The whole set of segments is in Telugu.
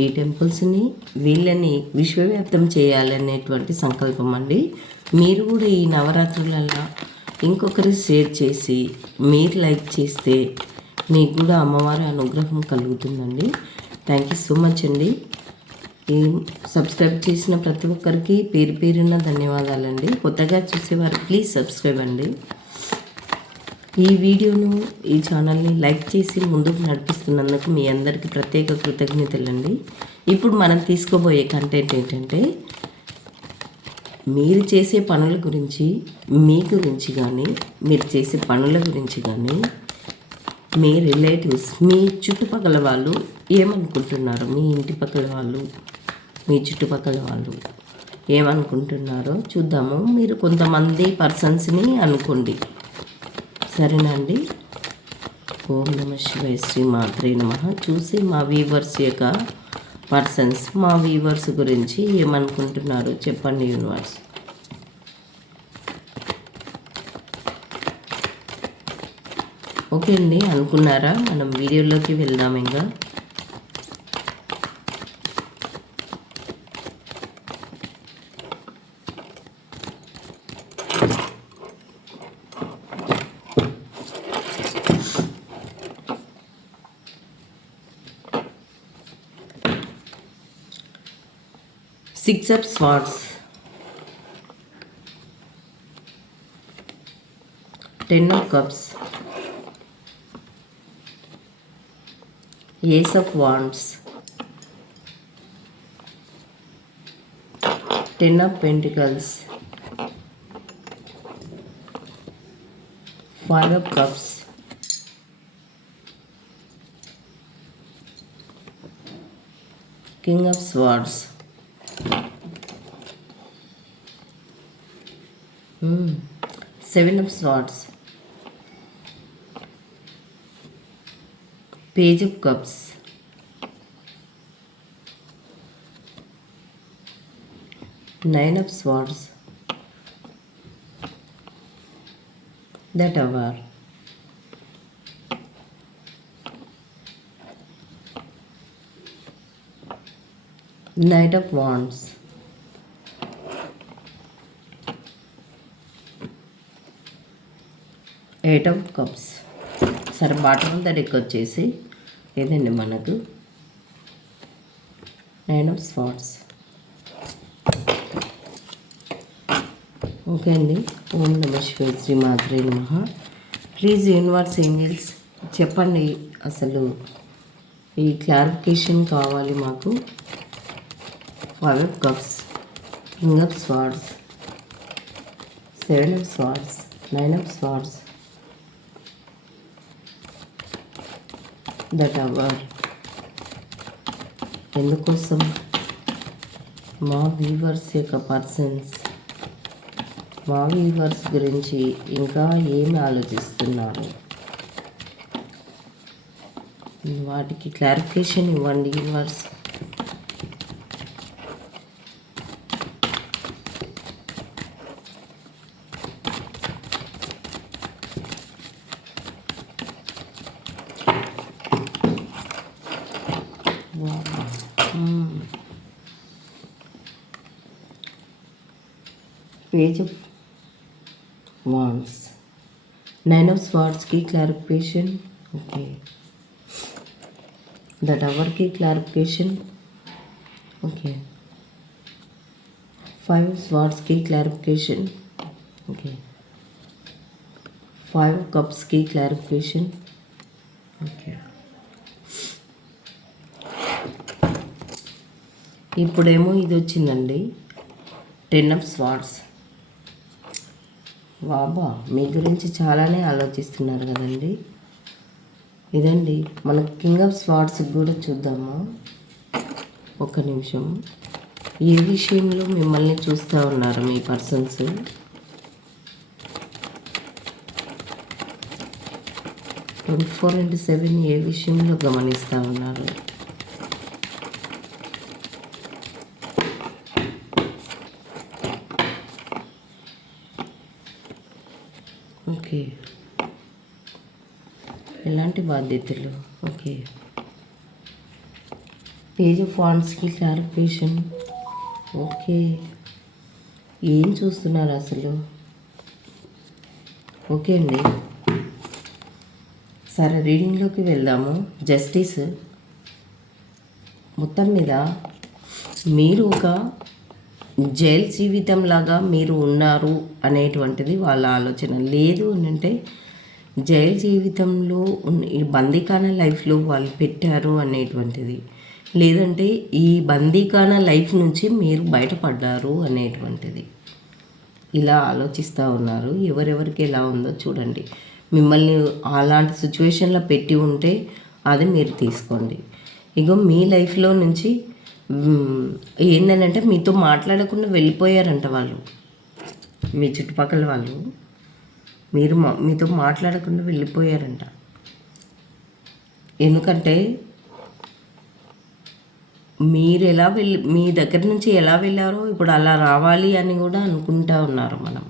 ఈ టెంపుల్స్ని వీళ్ళని విశ్వవ్యాప్తం చేయాలనేటువంటి సంకల్పం అండి. మీరు కూడా ఈ నవరాత్రులలో ఇంకొకరి షేర్ చేసి మీరు లైక్ చేస్తే మీకు కూడా అమ్మవారి అనుగ్రహం కలుగుతుందండి. థ్యాంక్ యూ సో మచ్ అండి. ఈ సబ్స్క్రైబ్ చేసిన ప్రతి ఒక్కరికి పేరు పేరున ధన్యవాదాలండి. కొత్తగా చూసేవారు ప్లీజ్ సబ్స్క్రైబ్ అండి. ఈ వీడియోను ఈ ఛానల్ని లైక్ చేసి ముందుకు నడిపిస్తున్నందుకు మీ అందరికీ ప్రత్యేక కృతజ్ఞతలండి. ఇప్పుడు మనం తీసుకోబోయే కంటెంట్ ఏంటంటే మీరు చేసే పనుల గురించి మీ గురించి కానీ మీరు చేసే పనుల గురించి కానీ మీ రిలేటివ్స్ మీ చుట్టుపక్కల వాళ్ళు ఏమనుకుంటున్నారు మీ ఇంటి పక్కల వాళ్ళు మీ చుట్టుపక్కల వాళ్ళు ఏమనుకుంటున్నారో చూద్దాము. మీరు కొంతమంది పర్సన్స్ని అనుకోండి. సరేనండి. ఓం నమ శివాయ శ్రీ మాత్రే నమ. చూసి మా వీవర్స్ యొక్క పర్సన్స్ మా వీవర్స్ గురించి ఏమనుకుంటున్నారు చెప్పండి యూనివర్స్ ఓకే అండి అనుకున్నారా? మనం వీడియోలోకి వెళ్దాం ఇంకా. Six of Swords. Ten of Cups. Ace of Wands. Ten of Pentacles. Five of Cups. King of Swords. Hmm. Seven of Swords. Page of Cups. Nine of Swords. That Tower. Knight of Wands. Eight of cups సరే బాటమ్ ద డెక్ వచ్చేసి ఇదండి మనకు? నైన్ ఆఫ్ స్పాట్స్ ఓకే అండి. ఓం నమ శివ శ్రీ మాత్రే నమ. ప్లీజ్ యూనివర్స్ ఏంజల్స్ చెప్పండి అసలు ఈ క్లారిఫికేషన్ కావాలి మాకు. Five of cups king of swords seven of swords nine of swords that our ఎందుకోసం మా వీవర్స్ యొక్క పర్సన్స్ మా వీవర్స్ గురించి ఇంకా ఏమి ఆలోచిస్తున్నారు వాటికి క్లారిఫికేషన్ ఇవ్వండి viewers page of wands nine of స్వార్డ్స్కి clarification okay the టవర్కి క్లారిఫికేషన్ ఓకే ఫైవ్ స్వార్డ్స్కి క్లారిఫికేషన్ ఓకే ఫైవ్ కప్స్కి క్లారిఫికేషన్ ఓకే ఇప్పుడేమో ఇది వచ్చిందండి. టెన్ ఆఫ్ స్వార్డ్స్ బాబా మీ గురించి చాలానే ఆలోచిస్తున్నారు కదండి. ఇదండి మన కింగ్ ఆఫ్ స్వార్డ్స్ కూడా చూద్దాము? ఒక్క నిమిషం. ఏ విషయంలో మిమ్మల్ని చూస్తూ ఉన్నారు మీ persons. Twenty four into seven ఏ విషయంలో గమనిస్తూ ఉన్నారు. ఓకే. ఎలాంటి బాధ్యతలు? ఓకే. పేజ్ ఆఫ్ ఫాండ్స్కి క్లారిఫికేషన్. ఓకే. ఏం చూస్తున్నారు అసలు? ఓకే అండి. సరే రీడింగ్లోకి వెళ్దాము. జస్టిస్ మొత్తం మీద మీరు ఒక జైలు జీవితం లాగా మీరు ఉన్నారు అనేటువంటిది వాళ్ళ ఆలోచన. లేదు అని అంటే జైలు జీవితంలో ఈ బందీకాన లైఫ్లో వాళ్ళు పెట్టారు అనేటువంటిది. లేదంటే ఈ బందీకాన లైఫ్ నుంచి మీరు బయటపడ్డారు అనేటువంటిది. ఇలా ఆలోచిస్తూ ఉన్నారు. ఎవరెవరికి ఎలా ఉందో చూడండి. మిమ్మల్ని అలాంటి సిచ్యువేషన్లో పెట్టి ఉంటే అది మీరు తీసుకోండి. ఇగో మీ లైఫ్లో నుంచి ఏంటంటే ఏందనంటే మీతో మాట్లాడకుండా వెళ్ళిపోయారంట వాళ్ళు. మీ చుట్టుపక్కల వాళ్ళు. మీరు మా- మీతో మాట్లాడకుండా వెళ్ళిపోయారంట. ఎందుకంటే మీరు ఎలా వెళ్ళి మీ దగ్గర నుంచి ఎలా వెళ్ళారో ఇప్పుడు అలా రావాలి అని కూడా అనుకుంటా ఉన్నారు మనం.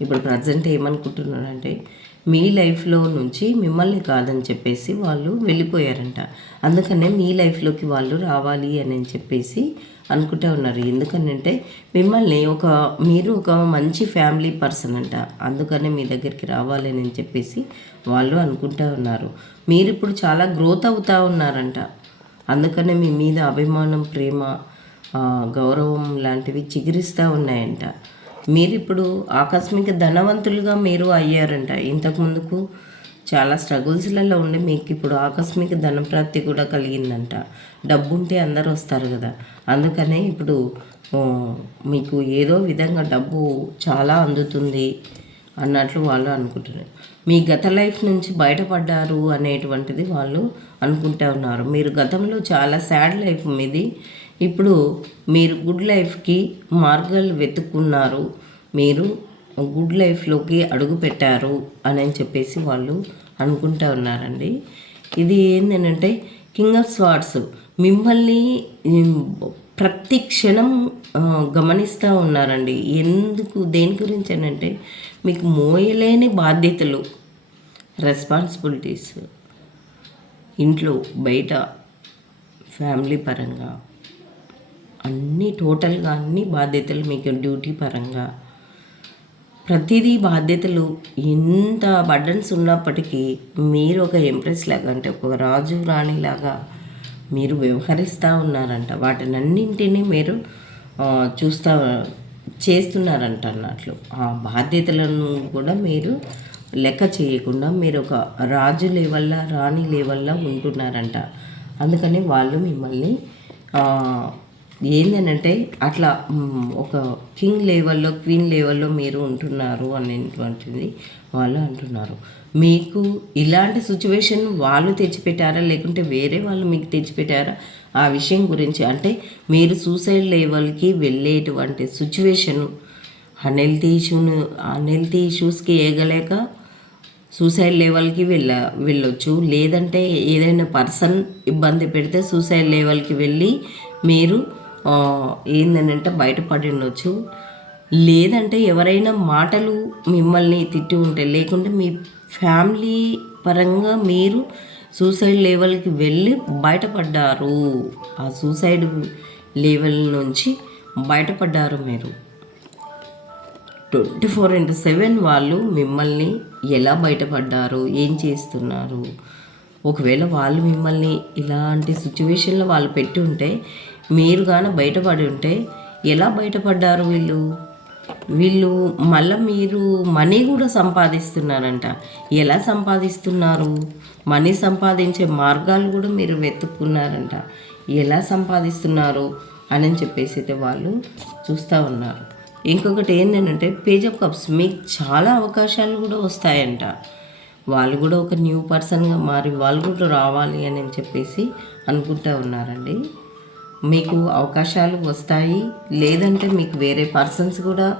ఇప్పుడు ప్రజెంట్ ఏమనుకుంటున్నారంటే మీ లైఫ్లో నుంచి మిమ్మల్ని కాదని చెప్పేసి వాళ్ళు వెళ్ళిపోయారంట. అందుకనే మీ లైఫ్లోకి వాళ్ళు రావాలి అని చెప్పేసి అనుకుంటా ఉన్నారు. ఎందుకనంటే మిమ్మల్ని ఒక మీరు ఒక మంచి ఫ్యామిలీ పర్సన్ అంట. అందుకనే మీ దగ్గరికి రావాలి అని చెప్పేసి వాళ్ళు అనుకుంటా ఉన్నారు. మీరు ఇప్పుడు చాలా గ్రోత్ అవుతూ ఉన్నారంట. అందుకనే మీ మీద అభిమానం ప్రేమ గౌరవం లాంటివి చిగురిస్తూ ఉన్నాయంట. మీరు ఇప్పుడు ఆకస్మిక ధనవంతులుగా మీరు అయ్యారంట. ఇంతకు ముందుకు చాలా స్ట్రగుల్స్లలో ఉండి మీకు ఇప్పుడు ఆకస్మిక ధనప్రాప్తి కూడా కలిగిందంట. డబ్బు ఉంటే అందరు వస్తారు కదా. అందుకనే ఇప్పుడు మీకు ఏదో విధంగా డబ్బు చాలా అందుతుంది అన్నట్లు వాళ్ళు అనుకుంటున్నారు. మీ గత లైఫ్ నుంచి బయటపడ్డారు అనేటువంటిది వాళ్ళు అనుకుంటా ఉన్నారు. మీరు గతంలో చాలా సాడ్ లైఫ్ మీది. ఇప్పుడు మీరు గుడ్ లైఫ్కి మార్గాలు వెతుక్కున్నారు. మీరు గుడ్ లైఫ్లోకి అడుగు పెట్టారు అని చెప్పేసి వాళ్ళు అనుకుంటా ఉన్నారండి. ఇది ఏంటంటే కింగ్ ఆఫ్ స్వార్ట్స్ మిమ్మల్ని ప్రతి క్షణం గమనిస్తూ ఉన్నారండి. ఎందుకు దేని గురించి అంటే మీకు మోయలేని బాధ్యతలు రెస్పాన్సిబిలిటీస్ ఇంట్లో బయట ఫ్యామిలీ పరంగా అన్ని టోటల్గా అన్ని బాధ్యతలు మీకు డ్యూటీ పరంగా. ప్రతిదీ బాధ్యతలు ఎంత బర్డన్స్ ఉన్నప్పటికీ మీరు ఒక ఎంప్రెస్ లాగా అంటే ఒక రాజు రాణిలాగా మీరు వ్యవహరిస్తూ ఉన్నారంట. వాటినన్నింటినీ మీరు చూస్తా చేస్తున్నారంట అన్నట్లు. ఆ బాధ్యతలను కూడా మీరు లెక్క చేయకుండా మీరు ఒక రాజు లేవల్ల రాణి లేవల్ల ఉంటున్నారంట. అందుకని వాళ్ళు మిమ్మల్ని ఏంటంటే అట్లా ఒక కింగ్ లెవెల్లో క్వీన్ లెవెల్లో మీరు ఉంటున్నారు అనేటువంటిది వాళ్ళు అంటున్నారు. మీకు ఇలాంటి సిచ్యువేషన్ వాళ్ళు తెచ్చిపెట్టారా? లేకుంటే వేరే వాళ్ళు మీకు తెచ్చిపెట్టారా? ఆ విషయం గురించి అంటే మీరు సూసైడ్ లెవెల్కి వెళ్ళేటువంటి సిచ్యువేషన్ అన్హెల్తీ ఇష్యూను అన్హెల్తీ ఇష్యూస్కి వేయగలేక సూసైడ్ లెవెల్కి వెళ్ళ వెళ్ళొచ్చు. లేదంటే ఏదైనా పర్సన్ ఇబ్బంది పెడితే సూసైడ్ లెవెల్కి వెళ్ళి మీరు ఏంటంటే ఏందనంటే బయటపడి ఉండొచ్చు లేదంటే ఎవరైనా మాటలు మిమ్మల్ని తిట్టి ఉంటే లేకుంటే మీ ఫ్యామిలీ పరంగా మీరు సూసైడ్ లెవెల్కి వెళ్ళి బయటపడ్డారు. ఆ సూసైడ్ లెవెల్ నుంచి బయటపడ్డారు మీరు. ట్వంటీ ఫోర్ ఇంటూ సెవెన్ వాళ్ళు మిమ్మల్ని ఎలా బయటపడ్డారు? ఏం చేస్తున్నారు? ఒకవేళ వాళ్ళు మిమ్మల్ని ఇలాంటి సిచ్యువేషన్లో వాళ్ళు పెట్టి ఉంటే మీరు కానీ బయటపడి ఉంటే ఎలా బయటపడ్డారు వీళ్ళు? వీళ్ళు మళ్ళీ మీరు మనీ కూడా సంపాదిస్తున్నారంట. ఎలా సంపాదిస్తున్నారు? మనీ సంపాదించే మార్గాలు కూడా మీరు వెతుక్కున్నారంట. ఎలా సంపాదిస్తున్నారు అని చెప్పేసి అయితే వాళ్ళు చూస్తూ ఉన్నారు. ఇంకొకటి ఏంటంటే పేజ్ ఆఫ్ కప్స్ మీకు చాలా అవకాశాలు కూడా వస్తాయంట. వాళ్ళు కూడా ఒక న్యూ పర్సన్గా మారి వాళ్ళు కూడా రావాలి అని చెప్పేసి అనుకుంటూ ఉన్నారండి. మీకు అవకాశాలు వస్తాయి. లేదంటే మీకు వేరే పర్సన్స్ కూడా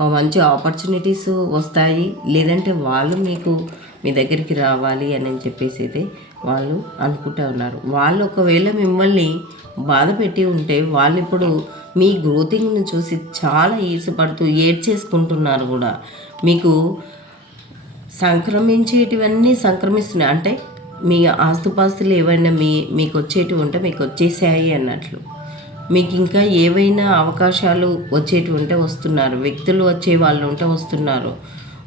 మంచి ఆపర్చునిటీస్ వస్తాయి. లేదంటే వాళ్ళు మీకు మీ దగ్గరికి రావాలి అని చెప్పేసి అయితే వాళ్ళు అనుకుంటూ ఉన్నారు. వాళ్ళు ఒకవేళ మిమ్మల్ని బాధ పెట్టి ఉంటే వాళ్ళు ఇప్పుడు మీ గ్రోతింగ్ని చూసి చాలా ఈర్చపడుతూ ఏడ్చేసుకుంటున్నారు కూడా. మీకు సంక్రమించేటివన్నీ సంక్రమిస్తున్నాయి. అంటే మీ ఆస్తుపాస్తులు ఏవైనా మీ మీకు వచ్చేటివి ఉంటే మీకు వచ్చేసాయి అన్నట్లు. మీకు ఇంకా ఏవైనా అవకాశాలు వచ్చేటివి ఉంటే వస్తున్నారు. వ్యక్తులు వచ్చే వాళ్ళు ఉంటే వస్తున్నారు.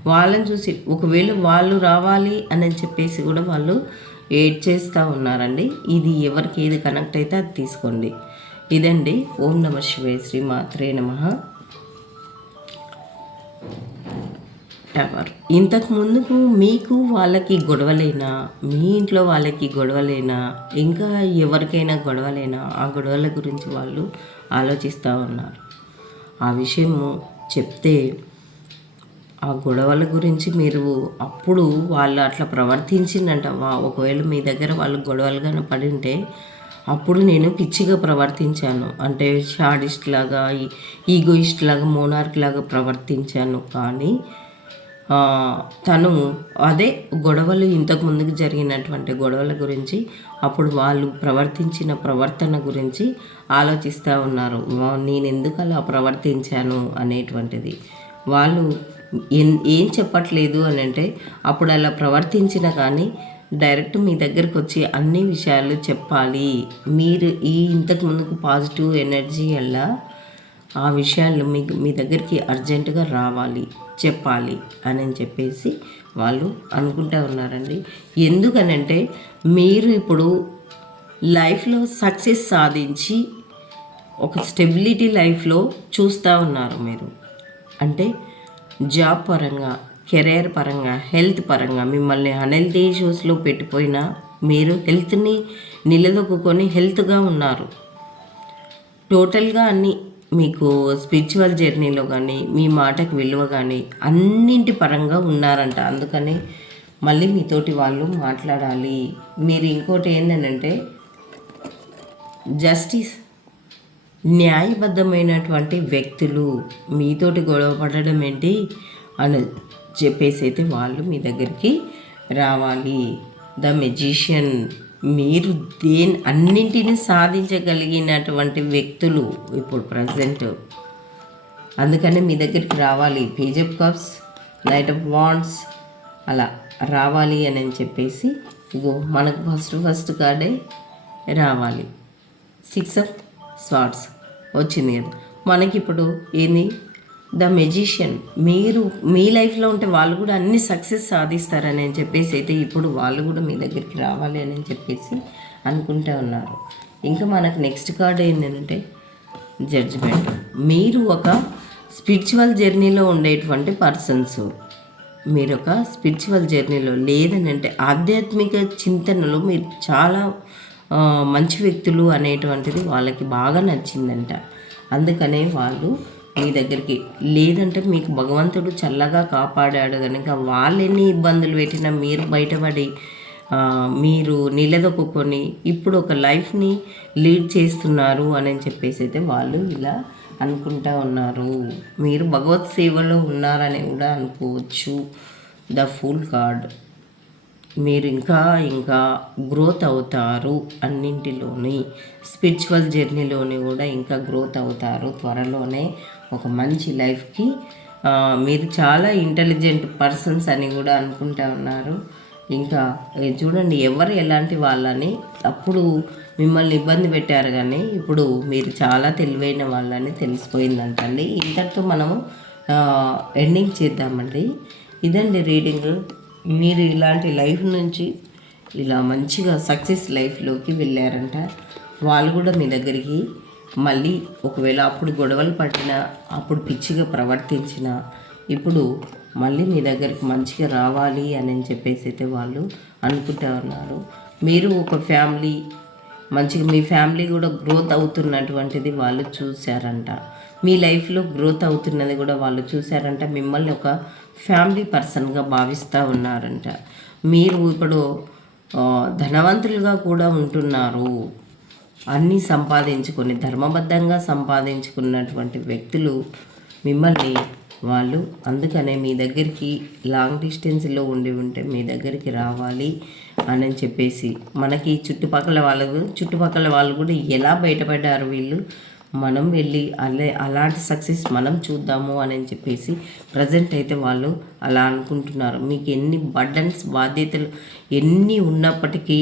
వాళ్ళని చూసి ఒకవేళ వాళ్ళు రావాలి అని చెప్పేసి కూడా వాళ్ళు ఏడ్ చేస్తూ ఉన్నారండి. ఇది ఎవరికి ఏది కనెక్ట్ అయితే అది తీసుకోండి. ఇదండి. ఓం నమ శివే శ్రీ మాత్రే నమ. టవర్ ఇంతకు ముందుకు మీకు వాళ్ళకి గొడవలైనా? మీ ఇంట్లో వాళ్ళకి గొడవలైనా? ఇంకా ఎవరికైనా గొడవలైనా? ఆ గొడవల గురించి వాళ్ళు ఆలోచిస్తూ ఉన్నారు. ఆ విషయము చెప్తే ఆ గొడవల గురించి మీరు అప్పుడు వాళ్ళు అట్లా ప్రవర్తించిందంట. వా- ఒకవేళ మీ దగ్గర వాళ్ళు గొడవలుగానే పడి ఉంటే అప్పుడు నేను పిచ్చిగా ప్రవర్తించాను. అంటే షాడిస్ట్ లాగా ఈగోయిస్ట్ లాగా మోనార్క్ లాగా ప్రవర్తించాను. కానీ తను అదే గొడవలు ఇంతకు ముందుకు జరిగినటువంటి గొడవల గురించి అప్పుడు వాళ్ళు ప్రవర్తించిన ప్రవర్తన గురించి ఆలోచిస్తూ ఉన్నారు. వా- నేను ఎందుకు అలా ప్రవర్తించాను అనేటువంటిది. వాళ్ళు ఏం ఏం చెప్పట్లేదు అని అంటే అప్పుడు అలా ప్రవర్తించిన కానీ డైరెక్ట్ మీ దగ్గరకు వచ్చి అన్ని విషయాలు చెప్పాలి. మీరు ఈ ఇంతకు ముందుకు పాజిటివ్ ఎనర్జీ అలా ఆ విషయాలు మీ మీ దగ్గరికి అర్జెంటుగా రావాలి. చెప్పాలి అని చెప్పేసి వాళ్ళు అనుకుంటూ ఉన్నారండి. ఎందుకనంటే మీరు ఇప్పుడు లైఫ్లో సక్సెస్ సాధించి ఒక స్టెబిలిటీ లైఫ్లో చూస్తూ ఉన్నారు మీరు. అంటే జాబ్ పరంగా కెరీర్ పరంగా హెల్త్ పరంగా మిమ్మల్ని అన్హెల్తీ ఇష్యూస్లో పెట్టిపోయినా మీరు హెల్త్ని నిలదొక్కుని హెల్త్గా ఉన్నారు. టోటల్గా అన్ని మీకు స్పిరిచువల్ జర్నీలో కానీ మీ మాటకు విలువ కానీ అన్నింటి పరంగా ఉన్నారంట. అందుకని మళ్ళీ మీతోటి వాళ్ళు మాట్లాడాలి. మీరు ఇంకోటి ఏంటంటే జస్టిస్ న్యాయబద్ధమైనటువంటి వ్యక్తులు మీతోటి గొడవ పడడం ఏంటి అని చెప్పేసి అయితే వాళ్ళు మీ దగ్గరికి రావాలి. ద మెజిషియన్ మీరు దేని అన్నింటినీ సాధించగలిగినటువంటి వ్యక్తులు ఇప్పుడు ప్రజెంట్ అందుకనే మీ దగ్గరికి రావాలి. Page of cups knight of wands అలా రావాలి అని అని చెప్పేసి ఇగో మనకు ఫస్ట్ ఫస్ట్ కార్డే రావాలి. సిక్స్ ఆఫ్ స్వాట్స్ వచ్చింది కదా. మనకి ఇప్పుడు ఏంది? The magician. మీరు మీ లైఫ్లో ఉంటే వాళ్ళు కూడా అన్ని సక్సెస్ సాధిస్తారని అని చెప్పేసి అయితే ఇప్పుడు వాళ్ళు కూడా మీ దగ్గరికి రావాలి అని చెప్పేసి అనుకుంటూ ఉన్నారు. ఇంకా మనకు నెక్స్ట్ కార్డ్ ఏంటంటే జడ్జిమెంట్ మీరు ఒక స్పిరిచువల్ జర్నీలో ఉండేటువంటి పర్సన్స్ మీరు ఒక స్పిరిచువల్ జర్నీలో లేదని అంటే ఆధ్యాత్మిక చింతనలో మీరు చాలా మంచి వ్యక్తులు అనేటువంటిది వాళ్ళకి బాగా నచ్చిందంట. అందుకనే వాళ్ళు మీ దగ్గరికి. లేదంటే మీకు భగవంతుడు చల్లగా కాపాడాడు కనుక వాళ్ళు ఎన్ని ఇబ్బందులు పెట్టినా మీరు బయటపడి మీరు నిలదొక్కుని ఇప్పుడు ఒక లైఫ్ని లీడ్ చేస్తున్నారు అని చెప్పేసి అయితే వాళ్ళు ఇలా అనుకుంటా ఉన్నారు. మీరు భగవత్ సేవలో ఉన్నారని కూడా అనుకోవచ్చు. ద ఫుల్ కార్డ్ మీరు ఇంకా ఇంకా గ్రోత్ అవుతారు అన్నింటిలోని. స్పిరిచువల్ జర్నీలోని కూడా ఇంకా గ్రోత్ అవుతారు త్వరలోనే. ఒక మంచి లైఫ్కి మీరు చాలా ఇంటెలిజెంట్ పర్సన్స్ అని కూడా అనుకుంటా ఉన్నారు. ఇంకా చూడండి ఎవరు ఎలాంటి వాళ్ళని అప్పుడు మిమ్మల్ని ఇబ్బంది పెట్టారు కానీ ఇప్పుడు మీరు చాలా తెలివైన వాళ్ళని తెలిసిపోయిందంటండి. ఇంతటితో మనము ఎండింగ్ చేద్దామండి. ఇదండి రీడింగ్ మీరు ఇలాంటి లైఫ్ నుంచి ఇలా మంచిగా సక్సెస్ లైఫ్లోకి వెళ్ళారంట. వాళ్ళు కూడా మీ దగ్గరికి మళ్ళీ ఒకవేళ అప్పుడు గొడవలు పడినా అప్పుడు పిచ్చిగా ప్రవర్తించిన ఇప్పుడు మళ్ళీ మీ దగ్గరికి మంచిగా రావాలి అని చెప్పేసి అయితే వాళ్ళు అనుకుంటా ఉన్నారు. మీరు ఒక ఫ్యామిలీ మంచిగా మీ ఫ్యామిలీ కూడా గ్రోత్ అవుతున్నటువంటిది వాళ్ళు చూశారంట. మీ లైఫ్లో గ్రోత్ అవుతున్నది కూడా వాళ్ళు చూశారంట. మిమ్మల్ని ఒక ఫ్యామిలీ పర్సన్గా భావిస్తూ ఉన్నారంట. మీరు ఇప్పుడు ధనవంతులుగా కూడా ఉంటున్నారు. అన్నీ సంపాదించుకొని ధర్మబద్ధంగా సంపాదించుకున్నటువంటి వ్యక్తులు మిమ్మల్ని వాళ్ళు అందుకనే మీ దగ్గరికి లాంగ్ డిస్టెన్స్లో ఉండి ఉంటే మీ దగ్గరికి రావాలి అని చెప్పేసి మనకి చుట్టుపక్కల వాళ్ళకు చుట్టుపక్కల వాళ్ళు కూడా ఎలా బయటపడ్డారు వీళ్ళు? మనం వెళ్ళి అలే అలాంటి సక్సెస్ మనం చూద్దాము అని చెప్పేసి ప్రజెంట్ అయితే వాళ్ళు అలా అనుకుంటున్నారు. మీకు ఎన్ని బర్డన్స్ బాధ్యతలు ఎన్ని ఉన్నప్పటికీ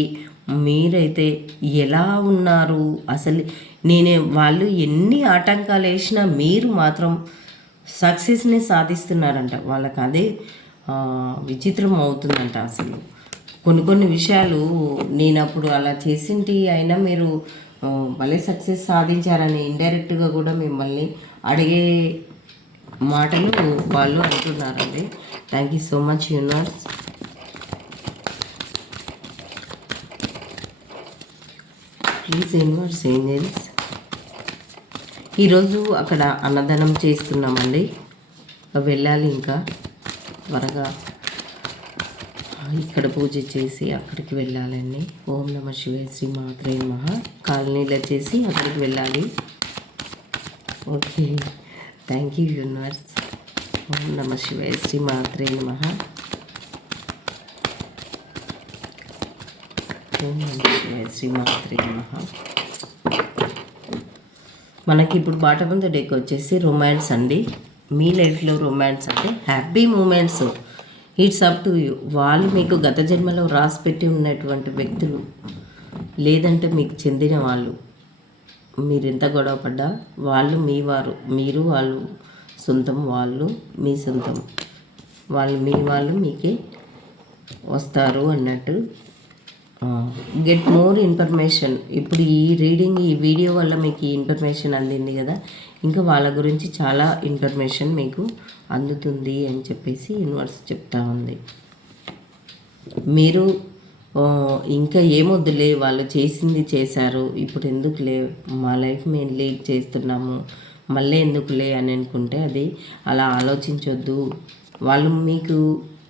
మీరైతే ఎలా ఉన్నారు? అసలు నేనే వాళ్ళు ఎన్ని ఆటంకాలు వేసినా మీరు మాత్రం సక్సెస్ని సాధిస్తున్నారంట. వాళ్ళకి అదే విచిత్రం అవుతుందంట అసలు. కొన్ని కొన్ని విషయాలు నేను అప్పుడు అలా చేసింటి అయినా మీరు భలే సక్సెస్ సాధించారని ఇండైరెక్ట్గా కూడా మిమ్మల్ని అడిగే మాటలు వాళ్ళు అంటున్నారండి. Thank you so much universe. Please universe angels ఈరోజు అక్కడ అన్నదానం చేస్తున్నామండి. వెళ్ళాలి ఇంకా. త్వరగా ఇక్కడ పూజ చేసి అక్కడికి వెళ్ళాలండి. ఓం నమ శివే శ్రీ మాత్రే మహా కాలనీలో చేసి అక్కడికి వెళ్ళాలి. ఓకే. Thank you universe. ఓం నమ శివే శ్రీ మాత్రే మహా ఓం శ్రీ నమ. మనకి ఇప్పుడు బాటమ్ ఆఫ్ ద డేకి వచ్చేసి రొమాన్స్ అండి. మీ లైఫ్లో రొమాన్స్ అంటే happy moments it's up to you వాళ్ళు మీకు గత జన్మలో రాసి పెట్టి ఉన్నటువంటి వ్యక్తులు లేదంటే మీకు చెందిన వాళ్ళు. మీరు ఎంత గొడవ పడ్డా వాళ్ళు మీ వారు మీరు వాళ్ళు సొంతం వాళ్ళు మీ సొంతం. వాళ్ళు మీ వాళ్ళు మీకే వస్తారు అన్నట్టు గెట్ మోర్ ఇన్ఫర్మేషన్ ఇప్పుడు ఈ రీడింగ్ ఈ వీడియో వల్ల మీకు ఈ ఇన్ఫర్మేషన్ అందింది కదా ఇంకా వాళ్ళ గురించి చాలా ఇన్ఫర్మేషన్ మీకు అందుతుంది అని చెప్పేసి యూనివర్స్ చెప్తా ఉంది. మీరు ఇంకా ఏమొద్దులే వాళ్ళు చేసింది చేశారు ఇప్పుడు ఎందుకులే మా లైఫ్ మేము లీడ్ చేస్తున్నాము మళ్ళీ ఎందుకులే అని అనుకుంటే అది అలా ఆలోచించొద్దు. వాళ్ళు మీకు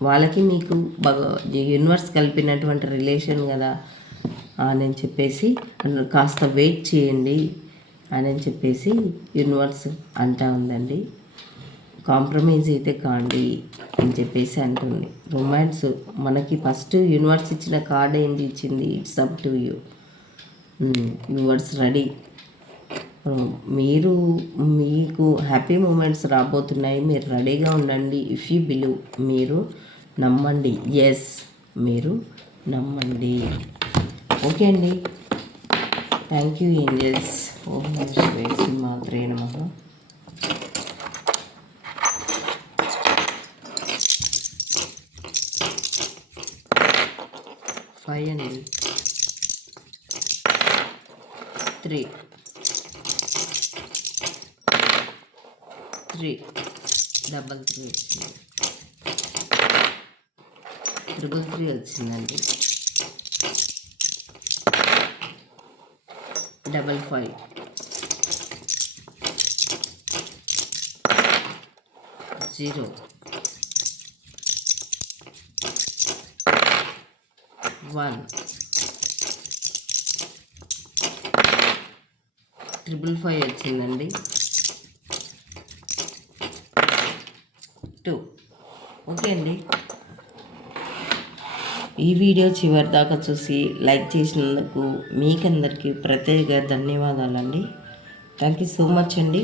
వాళ్ళకి మీకు భగ యూనివర్స్ కలిపినటువంటి రిలేషన్ కదా అని చెప్పేసి కాస్త వెయిట్ చేయండి అని చెప్పేసి యూనివర్స్ అంటా ఉందండి. కాంప్రమైజ్ అయితే కాండి అని చెప్పేసి అంటుంది. రొమాన్స్ మనకి ఫస్ట్ యూనివర్స్ ఇచ్చిన కార్డ్ ఏంటి ఇచ్చింది? It's up to you yours ready మీరు మీకు హ్యాపీ మూమెంట్స్ రాబోతున్నాయి. మీరు రెడీగా ఉండండి. ఇఫ్ యూ బిలీవ్ మీరు నమ్మండి. ఎస్ మీరు నమ్మండి. ఓకే అండి. థ్యాంక్ యూ ఏంజల్స్ ఓం నమ శివాయ శ్రీ మాత్రే ఫైవ్ అండి త్రీ త్రీ డబల్ త్రీ వచ్చింది ట్రిపుల్ త్రీ వచ్చిందండి. Double five zero one triple five వచ్చిందండి. టూ ఓకే అండి. ఈ వీడియో చివరి దాకా చూసి లైక్ చేసినందుకు మీకందరికీ ప్రత్యేక ధన్యవాదాలండి. థ్యాంక్ యూ సో మచ్ అండి.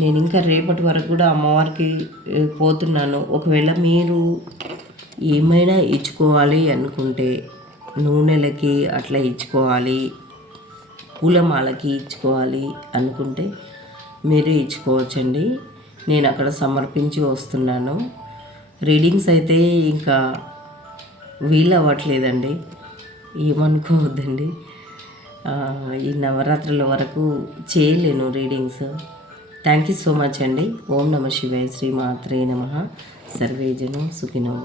నేను ఇంకా రేపటి వరకు కూడా అమ్మవారికి పోతున్నాను. ఒకవేళ మీరు ఏమైనా ఇచ్చుకోవాలి అనుకుంటే నూనెలకి అట్లా ఇచ్చుకోవాలి పూలమాలకి ఇచ్చుకోవాలి అనుకుంటే మీరు ఇచ్చుకోవచ్చండి. నేను అక్కడ సమర్పించి వస్తున్నాను. రీడింగ్స్ అయితే ఇంకా వీలు అవ్వట్లేదండి. ఏమనుకోవద్దండి. ఈ నవరాత్రుల వరకు చేయలేను readings. Thank you so much అండి. ఓం నమ శివాయ శ్రీ మాత్రే నమ. సర్వేజను సుఖినో